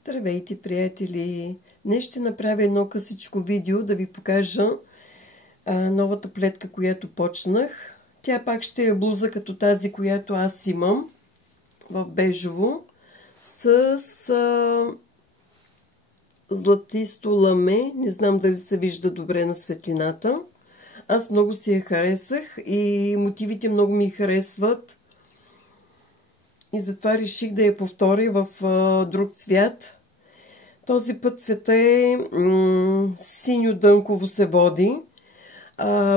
Здравейте, приятели! Днес ще направя едно късичко видео да ви покажа новата плетка, която почнах. Тя пак ще е блуза като тази, която аз имам в бежово с златисто ламе. Не знам дали се вижда добре на светлината. Аз много си я харесах и мотивите много ми харесват. И затова реших да я повторя в друг цвят. Този път цвета е синьо дънково се води.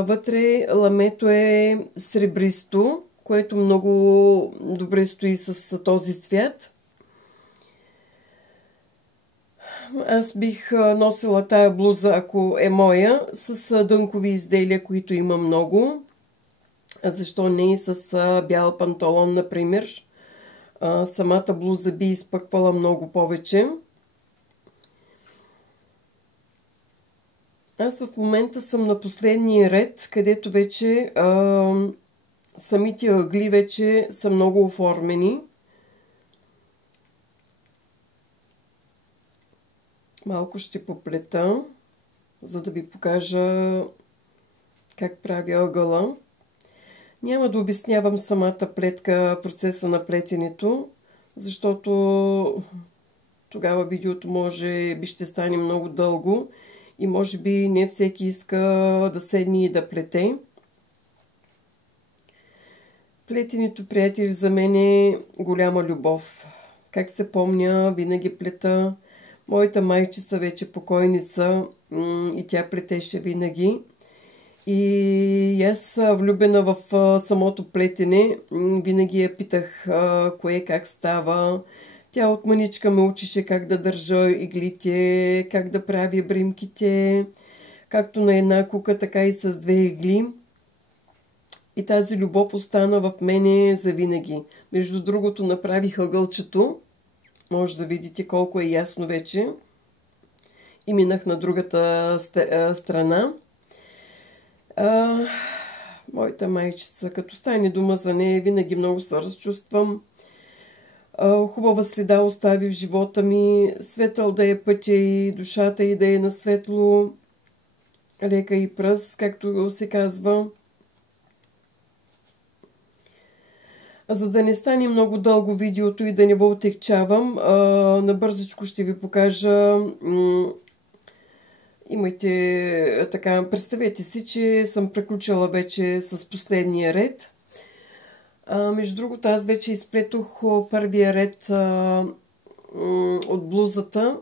Вътре ламето е сребристо, което много добре стои с този цвят. Аз бих носила тая блуза, ако е моя, с дънкови изделия, които има много. Защо не и с бял панталон, например. Самата блуза би изпъквала много повече. Аз в момента съм на последния ред, където вече самите ъгли вече са много оформени. Малко ще поплета, за да ви покажа как правя ъгъла. Няма да обяснявам самата плетка, процеса на плетенето, защото тогава видеото може би ще стане много дълго и може би не всеки иска да седне и да плете. Плетенето, приятели, за мен е голяма любов. Как се помня, винаги плета. Моята майчица вече покойница и тя плетеше винаги. И аз, влюбена в самото плетене, винаги я питах кое как става. Тя от маничка ме учеше как да държа иглите, как да правя бримките, както на една кука, така и с две игли. И тази любов остана в мене завинаги. Между другото, направих ъгълчето. Може да видите колко е ясно вече. И минах на другата страна. Моята майчица, като стане дума за нея, винаги много се разчувствам. Хубава следа остави в живота ми, светъл да е пътя и душата и да е на светло, лека и пръст, както се казва. За да не стане много дълго видеото и да не го отегчавам, набързичко ще ви покажа. Имайте така, представете си, че съм приключила вече с последния ред. Между другото, аз вече изплетох първия ред от блузата,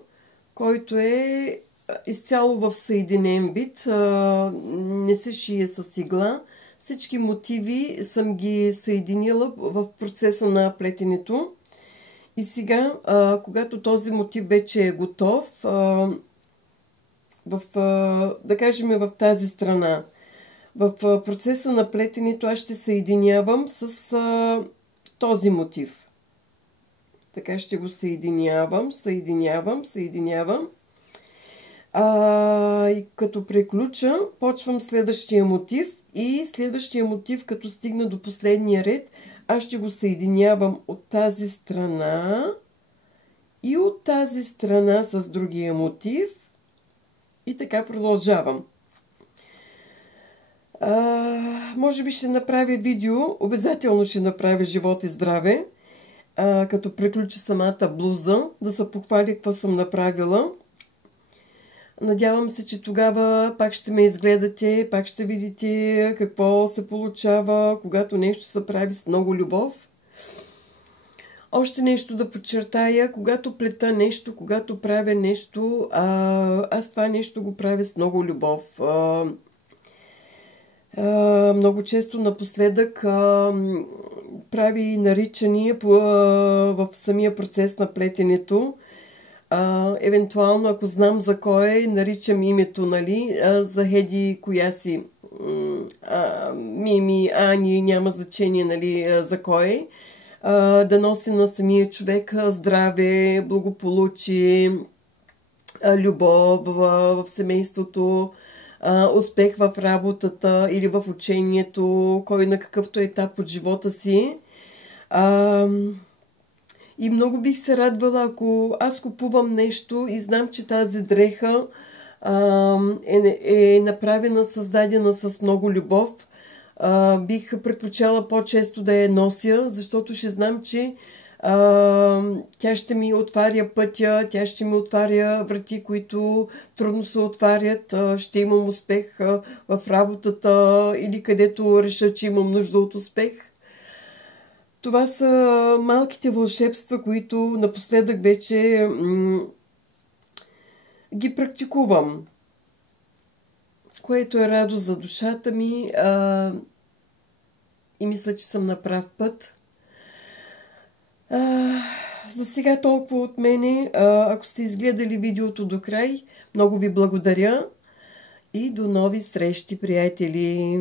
който е изцяло в съединен вид. Не се шие с игла. Всички мотиви съм ги съединила в процеса на плетенето. И сега, когато този мотив вече е готов, да кажем в тази страна, в процеса на плетенето аз ще съединявам с този мотив. Така ще го съединявам. И като приключа, почвам следващия мотив. И следващия мотив, като стигна до последния ред, аз ще го съединявам от тази страна и от тази страна с другия мотив. И така продължавам. Може би ще направя видео, обязателно ще направя живот и здраве, като приключи самата блуза, да се похваля какво съм направила. Надявам се, че тогава пак ще ме изгледате, пак ще видите какво се получава, когато нещо се прави с много любов. Още нещо да подчертая, когато плета нещо, когато правя нещо, аз това нещо го правя с много любов. Много често напоследък прави наричания в самия процес на плетенето. Евентуално, ако знам за кой е, наричам името, нали, за Хеди, коя си, Мими, Ани, няма значение, нали, за кой е. Да носи на самия човек здраве, благополучие, любов в семейството, успех в работата или в учението, кой на какъвто етап от живота си. И много бих се радвала, ако аз купувам нещо и знам, че тази дреха е направена, създадена с много любов. Бих предпочела по-често да я нося, защото ще знам, че тя ще ми отваря пътя, тя ще ми отваря врати, които трудно се отварят, ще имам успех в работата или където реша, че имам нужда от успех. Това са малките вълшебства, които напоследък вече ги практикувам, което е радост за душата ми и мисля, че съм на прав път. За сега толкова от мене. Ако сте изгледали видеото до край, много ви благодаря и до нови срещи, приятели!